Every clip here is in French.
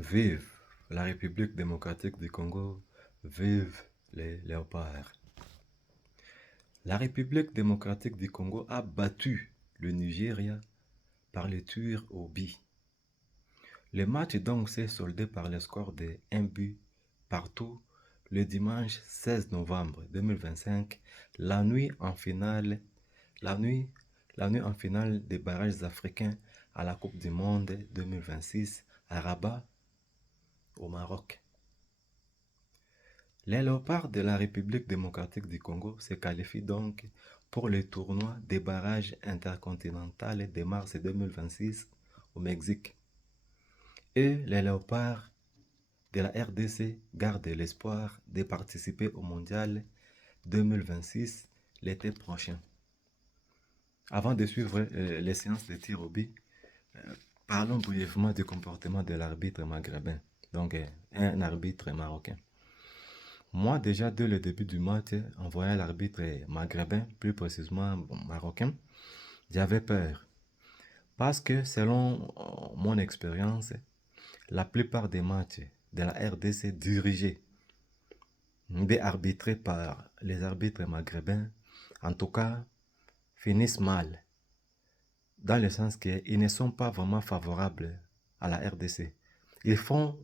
Vive la République démocratique du Congo, vive les léopards. La République démocratique du Congo a battu le Nigeria par les tirs au but. Le match donc s'est soldé par le score de 1 but partout le dimanche 16 novembre 2025, la nuit en finale, la nuit, la nuit en finale des barrages africains à la Coupe du Monde 2026 à Rabat, au Maroc. Les léopards de la République démocratique du Congo se qualifient donc pour le tournoi des barrages intercontinental de mars 2026 au Mexique. Et les léopards de la RDC gardent l'espoir de participer au mondial 2026 l'été prochain. Avant de suivre les séances de tir au but, parlons brièvement du comportement de l'arbitre maghrébin, donc un arbitre marocain. Moi, déjà, dès le début du match, en voyant l'arbitre maghrébin, plus précisément marocain, j'avais peur. Parce que, selon mon expérience, la plupart des matchs de la RDC dirigés et arbitrés par les arbitres maghrébins, en tout cas, finissent mal. Dans le sens qu'ils ne sont pas vraiment favorables à la RDC. Ils font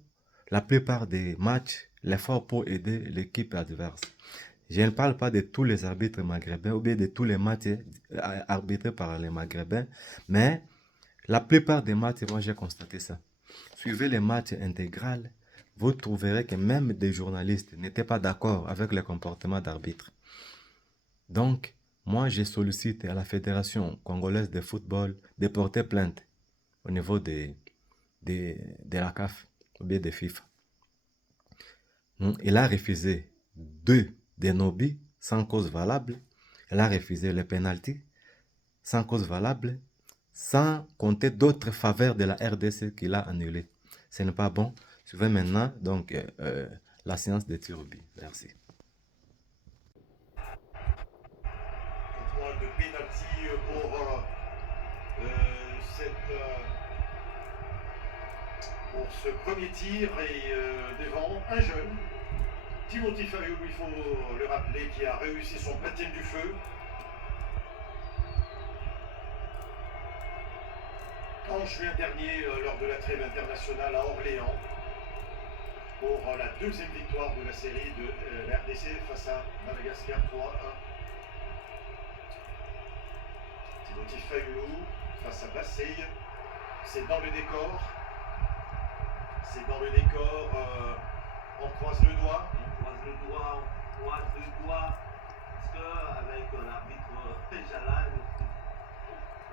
la plupart des matchs l'effort pour aider l'équipe adverse. Je ne parle pas de tous les arbitres maghrébins ou bien de tous les matchs arbitrés par les maghrébins, mais la plupart des matchs, moi j'ai constaté ça. Suivez les matchs intégraux, vous trouverez que même des journalistes n'étaient pas d'accord avec le comportement d'arbitre. Donc, moi je sollicite à la Fédération congolaise de football de porter plainte au niveau de la CAF ou bien de FIFA. Il a refusé 2 des nobis sans cause valable. Il a refusé le penalty sans cause valable, sans compter d'autres faveurs de la RDC qu'il a annulées. Ce n'est pas bon. Je vais maintenant donc la séance de tir au but. Merci. Point de pénalty pour ce premier tir et devant un jeune, Timothy Fayou, il faut le rappeler, qui a réussi son baptême du feu en juin dernier lors de la trêve internationale à Orléans pour la deuxième victoire de la série de la RDC face à Madagascar 3-1. Timothy Fayou face à Basseille, c'est dans le décor. C'est dans le décor, on croise le doigt. On croise le doigt, parce qu'avec l'arbitre Jalal,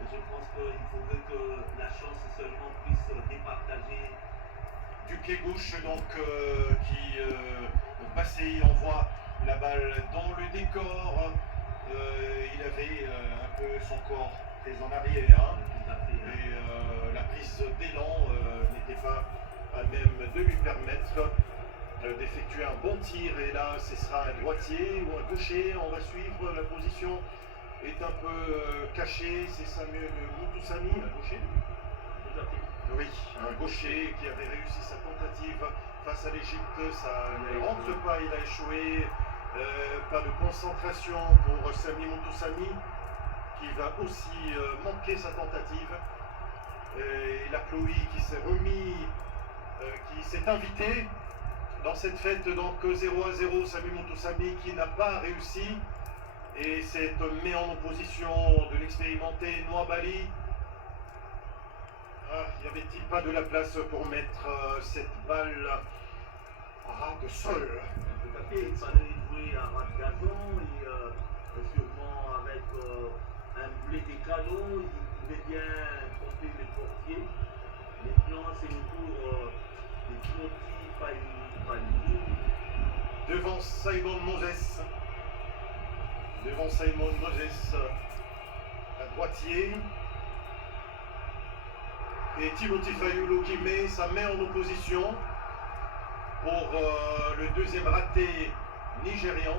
je pense qu'il faudrait que la chance seulement puisse départager. Du pied gauche, donc, Basseille envoie la balle dans le décor. Il avait un peu son corps très en arrière. Hein, et la prise d'élan n'était pas à même de lui permettre d'effectuer un bon tir. Et là, ce sera un droitier ou un gaucher. On va suivre. La position est un peu cachée. C'est Samuel Moutoussamy, un gaucher. Oui, un gaucher qui avait réussi sa tentative face à l'Égypte. Ça ne rentre pas, il a échoué. Pas de concentration pour Sami Moutoussamy, qui va aussi manquer sa tentative. Et la Chloé qui s'est remis, qui s'est invité dans cette fête, donc 0-0, Sami Moutoussamy qui n'a pas réussi. Et c'est mis en opposition de l'expérimenté Noabali. Y avait-il pas de la place pour mettre cette balle de sol? Tout à fait, il fallait jouer à ras de gazon et sûrement avec un boulet de canot, il pouvait bien tromper les portiers. Maintenant, c'est le tour de Timothy Fayou. Devant Simon Moses. Devant Simon Moses, à droitier. Et Timothy Fayulu qui met sa main en opposition pour le deuxième raté nigérian.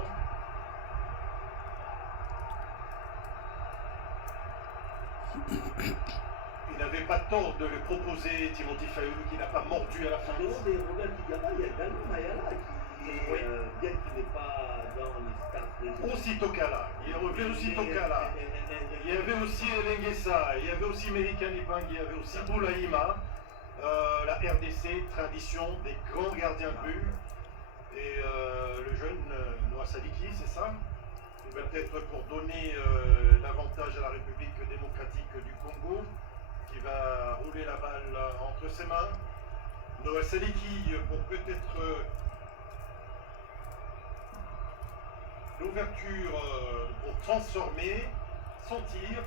Il n'avait pas tort de le proposer, Timothy Fayulu, qui n'a pas mordu à la fin. En dehors des Robert Kigaba, il y a également Mayala qui est, Oui. bien qu'il n'est pas dans les stars présents. Aussi Tokala, il y avait aussi Tokala. Il y avait aussi Elenguessa, il y avait aussi Melika Nipang, il y avait aussi Boulaïma. La RDC, tradition des grands gardiens de but. Et le jeune Noah Sadiki, c'est ça? Peut-être pour donner l'avantage à la République démocratique du Congo, qui va rouler la balle entre ses mains. Noah Sadiki pour peut-être l'ouverture pour transformer son tir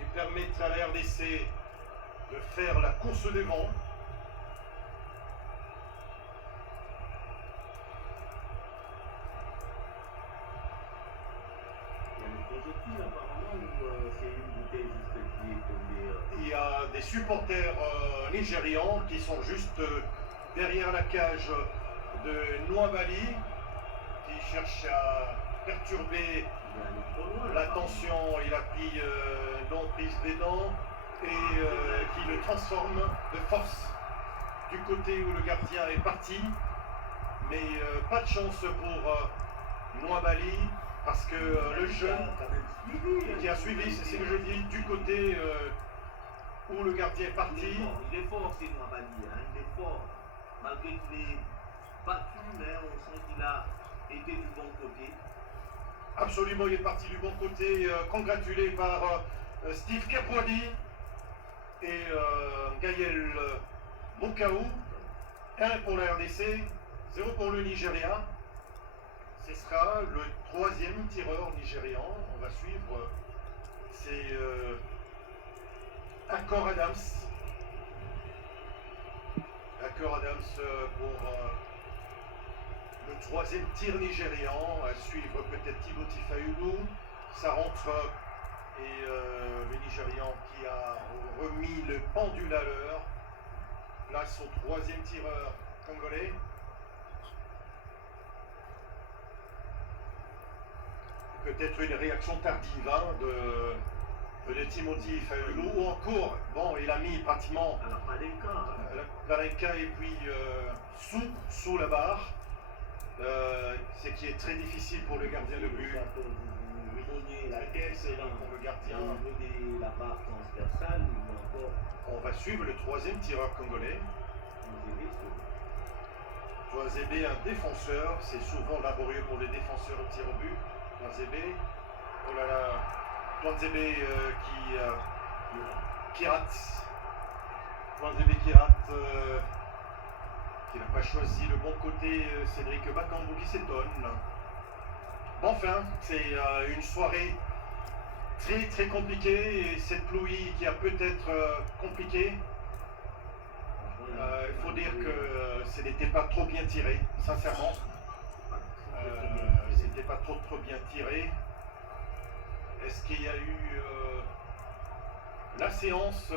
et permettre à la RDC de faire la course devant. Il y a le projectile apparemment ou c'est une bouteille juste qui est tombée. Il y a des supporters nigérians qui sont juste derrière la cage de Nouabali, qui cherchent à perturber Il y a le trop loin, l'attention. Il a pris l'emprise des dents et qui le transforme de force du côté où le gardien est parti. Mais pas de chance pour Nouabali parce que le jeune qui a suivi, c'est ce que je dis, du côté où le gardien est parti. Il est fort, c'est Nouabali, hein, il est fort. Malgré qu'il est battu, mais on sent qu'il a été du bon côté. Absolument, il est parti du bon côté, congratulé par Steve Kepwadi et Gaël Mokaou. 1 pour la RDC, 0 pour le Nigeria. Ce sera le 3e tireur nigérian. On va suivre. C'est Akor Adams. Akor Adams pour le 3e tir nigérian. À suivre peut-être Timothy Fayulu. Ça rentre et le Nigérian qui a remis le pendule à l'heure. Place au 3e tireur congolais. Peut-être une réaction tardive hein, de Timothy Fayulu ou encore, bon, il a mis pratiquement À la Palenka, Palenka et puis sous la barre, ce qui est très difficile pour le gardien de but. Vous donnez la Très tête difficile pour le gardien. au niveau de la barre transversale, ou encore On va suivre le 3e tireur congolais. Toazébé, un défenseur, c'est souvent laborieux pour les défenseurs au tir au but. Toazébé, oh là là, Toazébé qui rate. Toazébé qui rate, qui n'a pas choisi le bon côté, Cédric Bakambu qui s'étonne. Bon, enfin, c'est une soirée très très compliquée et cette pluie qui a peut-être compliqué. Il faut dire que ce n'était pas trop bien tiré, sincèrement. C'était pas trop bien tiré. Est-ce qu'il y a eu la séance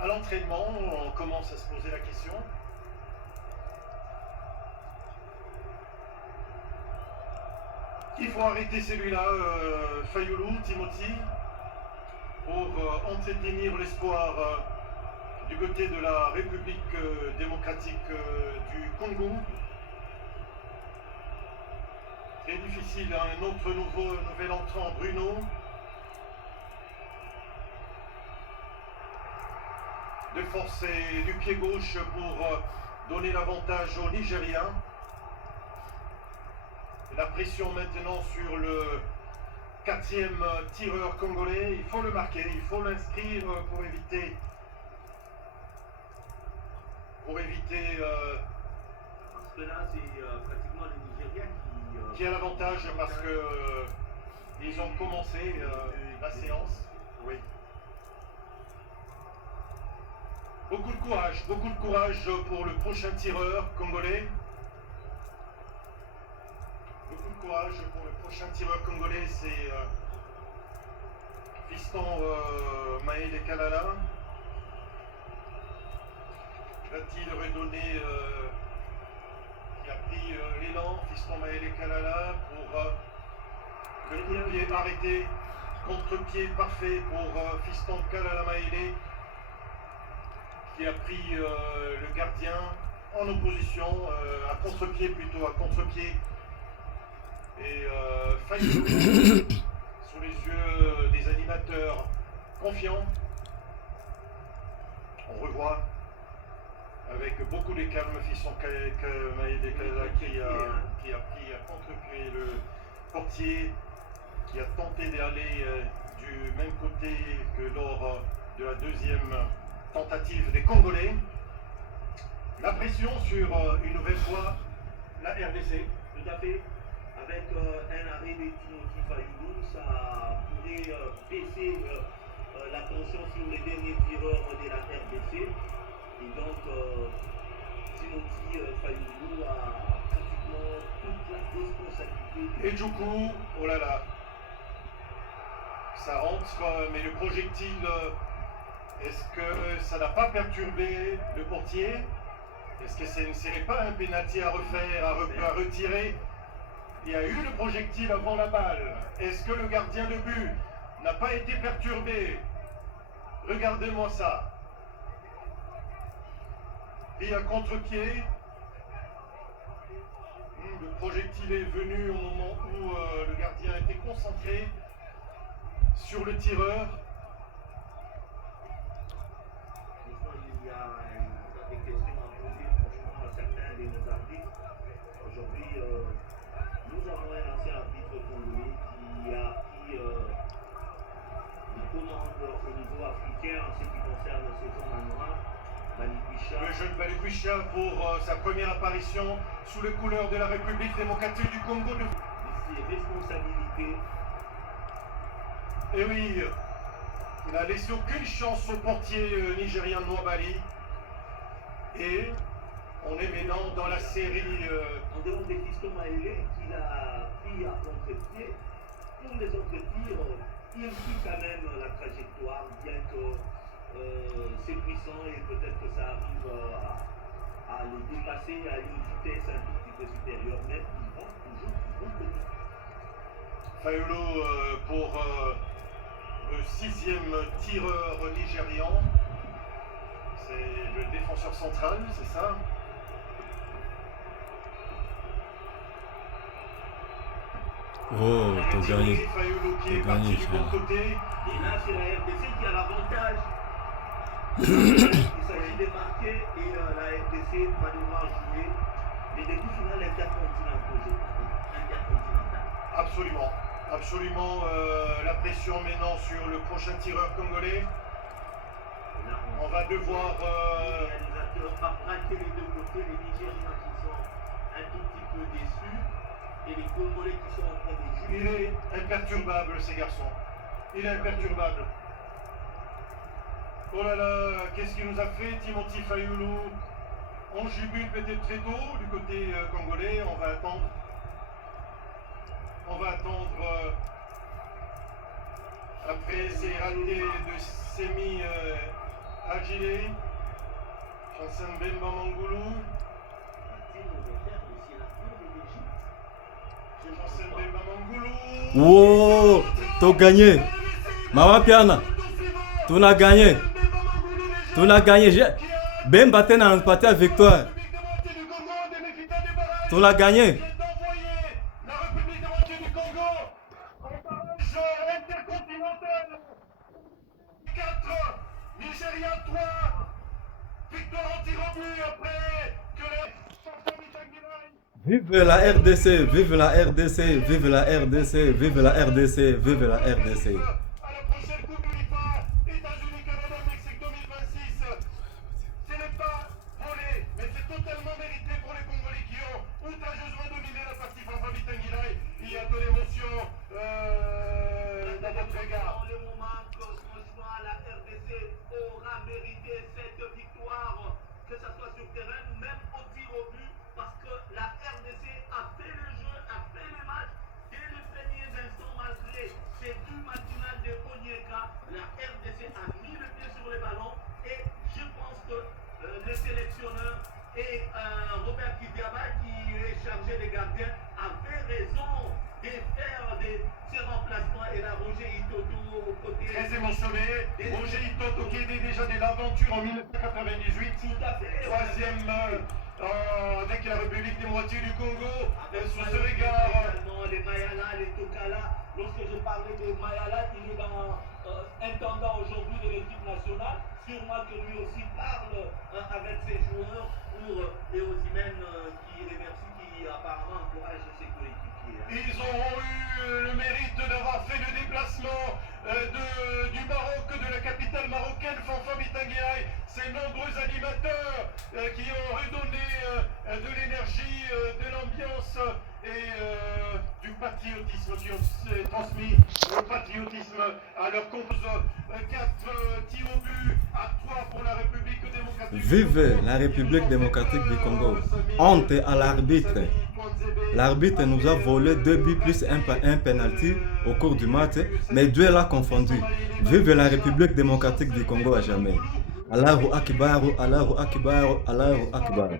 à l'entraînement? On commence à se poser la question. Il faut arrêter celui-là, Fayulu, Timothy, pour entretenir l'espoir du côté de la République démocratique du Congo. Très difficile, un autre nouvel entrant, Bruno. De force et du pied gauche pour donner l'avantage aux Nigériens. La pression maintenant sur le 4e tireur congolais. Il faut le marquer, il faut l'inscrire pour éviter parce que là, c'est pratiquement le Nigeria qui a l'avantage parce que ils ont commencé la séance. Oui. Beaucoup de courage pour le prochain tireur congolais. Beaucoup de courage pour le prochain tireur congolais, c'est Fiston Maël Kalala. Va-t-il redonner qui a pris l'élan, Fiston Maël Kalala pour le coup de pied arrêté contre-pied parfait pour Fiston Kalalamaele qui a pris le gardien en opposition, à contre-pied plutôt, à contre-pied. Et Fayoulou, sous les yeux des animateurs confiants, on revoit avec beaucoup de calme Fiston Kalalamaele qui a pris à contre-pied le portier, qui a tenté d'aller du même côté que lors de la deuxième tentative des Congolais. La pression sur une nouvelle fois la RDC. Tout à fait. Avec un arrêt de Timothy Fayoulou, ça pourrait baisser la tension sur les derniers tireurs de la RDC. Et donc, Timothy Fayoulou a pratiquement toute la responsabilité. Et du coup, oh là là, ça rentre, mais le projectile, est-ce que ça n'a pas perturbé le portier? Est-ce que ce ne serait pas un pénalty à refaire, à retirer? Il y a eu le projectile avant la balle. Est-ce que le gardien de but n'a pas été perturbé? Regardez-moi ça. Et à contre-pied, le projectile est venu au moment où le gardien était concentré sur le tireur. Il y a des questions à poser franchement à certains de nos arbitres. Aujourd'hui, nous avons un ancien arbitre congolais qui a pris les commandes au niveau africain en ce qui concerne la saison manoir, Balikwisha. Le jeune Balikwisha pour sa première apparition sous les couleurs de la République démocratique du Congo. De ses responsabilités. Et oui, il n'a laissé aucune chance au portier nigérien Nwabali. Et on est maintenant dans la série. En dehors des Fiston Maele qu'il a pris à contre-pied, pour les autres tirs, il suit quand même la trajectoire, bien que c'est puissant et peut-être que ça arrive à le dépasser à une vitesse un tout petit peu supérieure, mais il va toujours beaucoup. Fayoulou pour le sixième tireur nigérian. C'est le défenseur central, c'est ça? Oh, t'as gagné. Fayoulou qui est T'as parti gagné, du bon frère. côté. Et là, c'est la RDC qui a l'avantage. Il s'agit de marquer et la RDC va devoir jouer les demi-finales intercontinentales. Absolument. Absolument. La pression maintenant sur le prochain tireur congolais. Là, On va devoir. le réalisateur va braquer les deux côtés, les Nigériens qui sont un tout petit peu déçus et les Congolais qui sont en train de Il jouer. est imperturbable, ces garçons. Il est imperturbable. Oh là là, qu'est-ce qu'il nous a fait, Timothy Fayoulou? On jubile peut-être très tôt du côté congolais. On va attendre. On va attendre. Après ces ratés de Semi Agile, Chansen Bemba Mangoulou, Chansen Bemba Mangoulou. Wow, t'as gagné. Mama Piana, tu as gagné. Tu as gagné. Bemba t'es en partie avec toi. Tu as gagné. La République démocratique du Congo en barrage intercontinental. 4, Nigeria 3. Victoire en tir au but après que les Vive la RDC, vive la RDC, vive la RDC, vive la RDC, vive la RDC. à la prochaine Coupe du FIFA, États-Unis, Canada, Mexique 2026. Ce n'est pas volé, mais c'est totalement mérité pour les Congolais qui ont outrageusement dominé la partie Fafa Bitangilai. Il y a de l'émotion dans votre regard. Dans le moment que franchement la RDC aura mérité cette victoire, que ce soit sur terrain, même au tir au but, parce que la RDC a fait le jeu, a fait le match dès les premiers instants, malgré ces deux matinales de Onyeka. La RDC a mis le pied sur le ballon et je pense que le sélectionneur et Robert Kidiaba, qui est chargé des gardiens, avait raison défaire ses remplacements et la Roger Itoto au côté. Très émotionné. Roger Itoto qui était déjà de l'aventure en 1998. Tout à fait. Troisième avec la République démocratique du Congo. Sur ce regard. Les Mayala, les Tokala. Lorsque je parlais de Mayala, il est dans intendant aujourd'hui de l'équipe nationale. Sûrement que lui aussi parle avec ses joueurs pour et Osimhen qui remercie, qui apparemment encourage ses coéquipiers. Ils auront eu le mérite d'avoir fait le déplacement du Maroc, de la capitale marocaine, Fanfan Bitangui, ces nombreux animateurs qui ont redonné de l'énergie, de l'ambiance et du patriotisme, qui ont transmis le patriotisme à leur cause. 4 tirs au but à 3 pour la République démocratique. Vive la République démocratique du Congo. Honte à l'arbitre. L'arbitre nous a volé 2 buts plus un penalty au cours du match, mais Dieu l'a confondu. Vive la République démocratique du Congo à jamais. Allahu Akbar, Allahu Akbar, Allahu Akbar.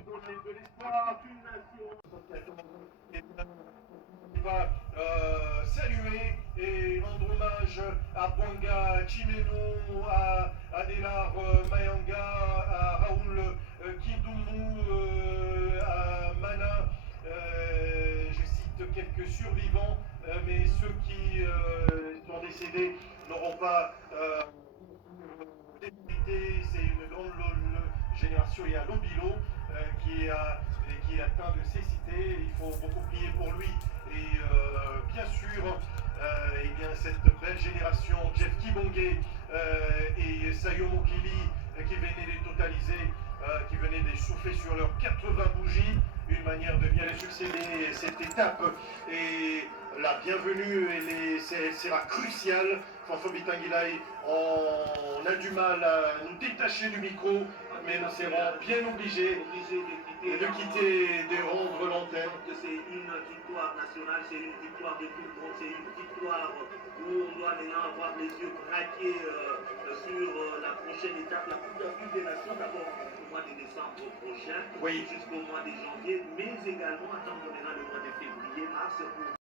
Saluer et rendre hommage à Bwanga Chimeno, à Adelar Mayanga, à Raoul Kindumu, à Mana. Je cite quelques survivants, mais ceux qui sont décédés n'auront pas d'équité. C'est une grande génération. Il y a Lobilo qui est atteint de cécité. Il faut beaucoup prier pour lui. Et bien sûr, eh bien, cette belle génération, Jeff Kibonge et Sayo Mokili, qui venaient de totaliser, qui venaient de souffler sur leurs 80 bougies, une manière de bien les succéder cette étape. Et la bienvenue, elle sera cruciale. Fanfan Bitangui, on a du mal à nous détacher du micro, mais nous serons bien obligés de quitter, de rendre l'antenne. C'est une victoire nationale, c'est une victoire de tout le monde, c'est une victoire où on doit maintenant avoir les yeux braqués sur la prochaine étape, la Coupe d'Afrique des Nations, d'abord au mois de décembre prochain, Oui. jusqu'au mois de janvier, mais également attendre maintenant le mois de février, mars pour